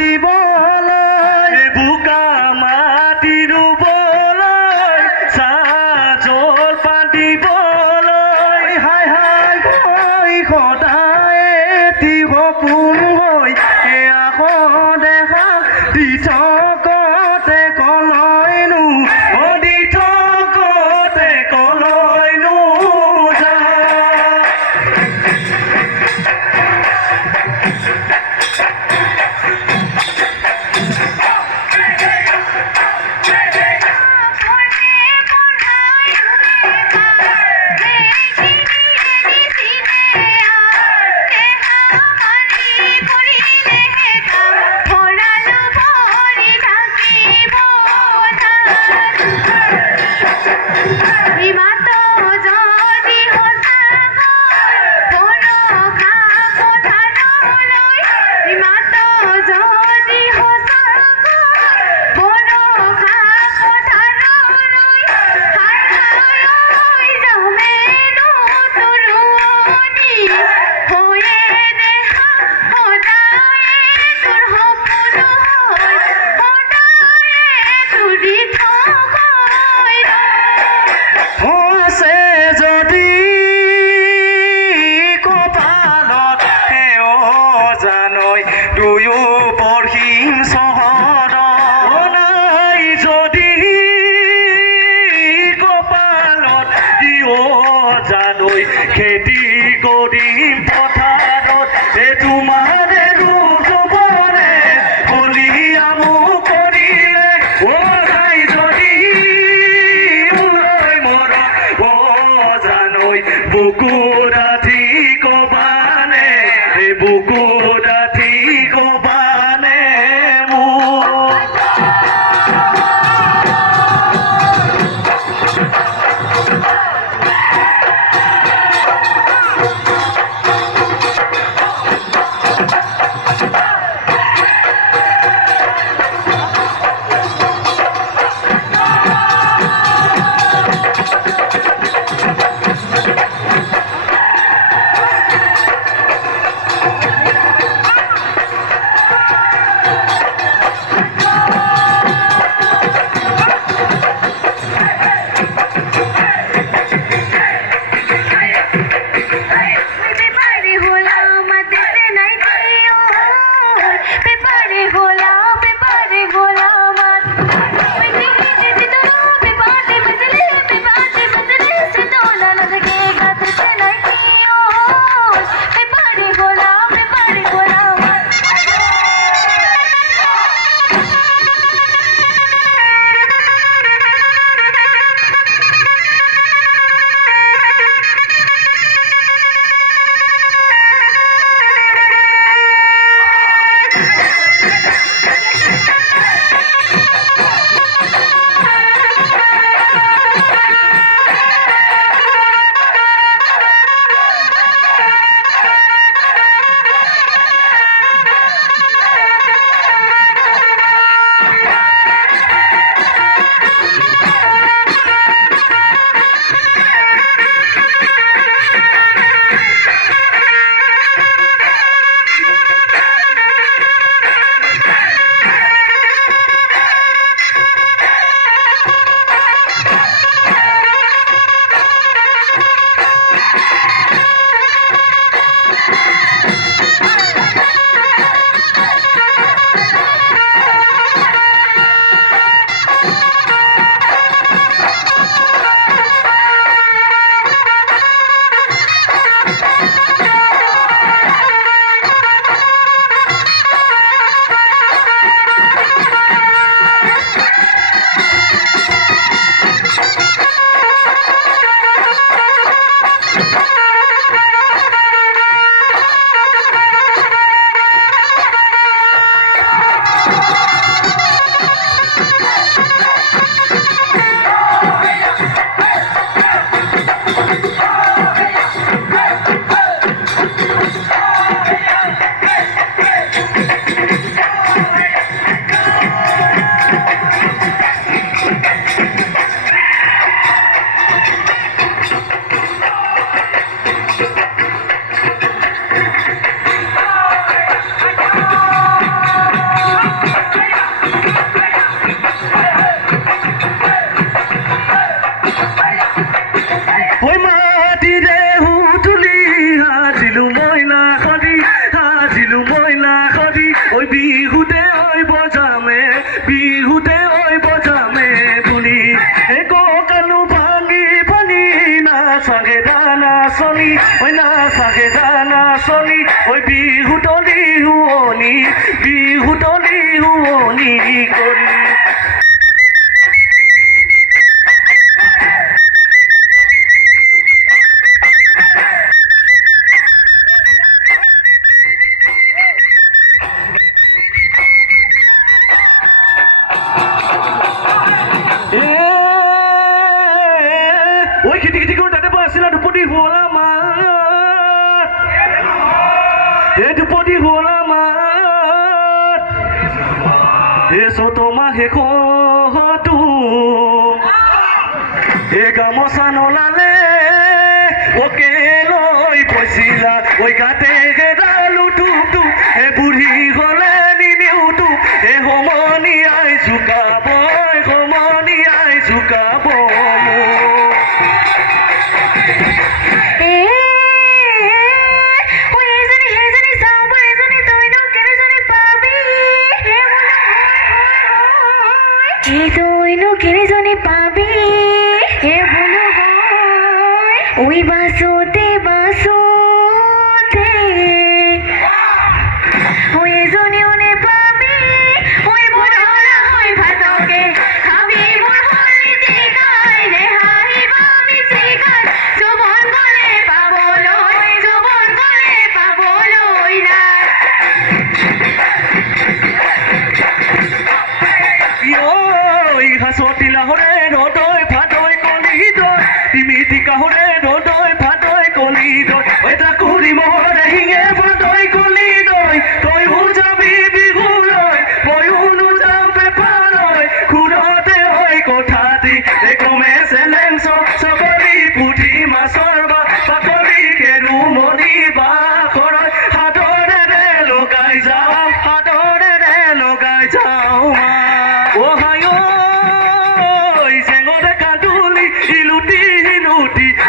দিবলৈ বোকা মাটি ৰুবলৈ চাহ জলপান দিবলৈ হাই হাই গৈ সদায় এটি সপোন হৈ আকৌ দেখা দি থকতে কলৈনো দি থকতে কলৈনো যা দুয়ো পঢ়িম চহৰত নাই যদি কপালত দিও জানৈ খেতি কৰিম পথাৰত তোমাৰ ৰুজবৰে কলিয়ামো কৰিলে নাই যদি মোৰ জানৈ বুকু ৰাধি কবানে বুকু ৰাধি কবানে ঐ বিহুতে ঐ বজামে বিহুতে ঐ বজামে বুলি কঁকালো ভাঙি ভাঙি নাচাগে দানা চলি ঐ নাচাগে দানা চলি ঐ বিহুতলি শুৱনি কৰি ঐ খেতি খেতি কৰি তাতে আছিলা দুপতি হ'ল আমাৰ এই দুপতি হ'ল আমাৰ এই চ'ত মাহে কহতো এই গামোচা নলালে অকে লৈ কৈছিলা ঐ গাতে গেডালো টুকটো এ বুঢ়ী হ'লে নিনিওতো এ সমনীয়াই জোকাব তইনো কেনেজনী পাবি হে বোলো ঐ বাছোতে ঐ এজনীও নেপাবি ঐ বুঢ়া হয় ভাতকে খাবি মোৰ হলিতি গাই ৰে হাঁহিবা মিছি গাই যৌৱন গ'লে পাবলৈ নাই হাঁচতি লাহৰে ৰদৈ ভাদৈ কলি দৈ তিমিতি কাহৰে ৰদৈ ভাদৈ কলি দৈ এটা কুৰি মহৰে শিঙে ভাদৈ কলি দৈ তইও যাবি বিহুলৈ ময়ো যাম পেপাৰলৈ খুৰতে হৈ কথাটি একমে চেলেঞ্চ চাবলি পুঠি মাছৰ বাকলি কেৰু মণি বাখৰৈ হাতৰে লগাই যাওঁ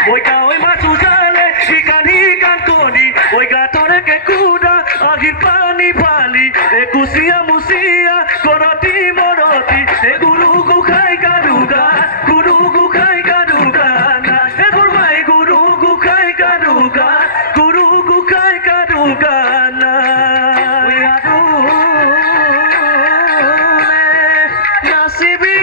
ঐ গাঁৱৰ মাছ উজালে ইকানি কাণ কণি ঐ গাঁতৰে কেঁকুৰা আহিল পানী ফালি কুচিয়া মুচিয়া কৰতি মৰতি গুৰু গোসাঁই গাৰু গান এঘৰমাই গুৰু গোসাঁই গাৰু গান নাচিবি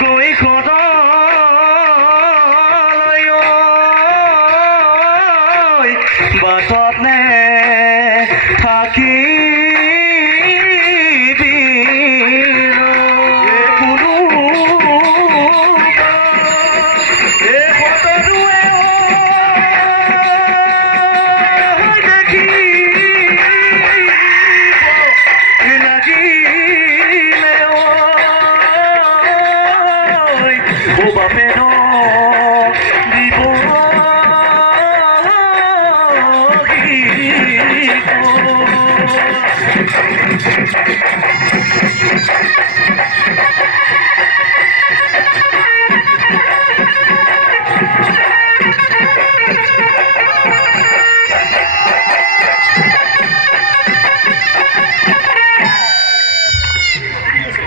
গৈ ঘৰলৈ বাটত নে থাকি দিব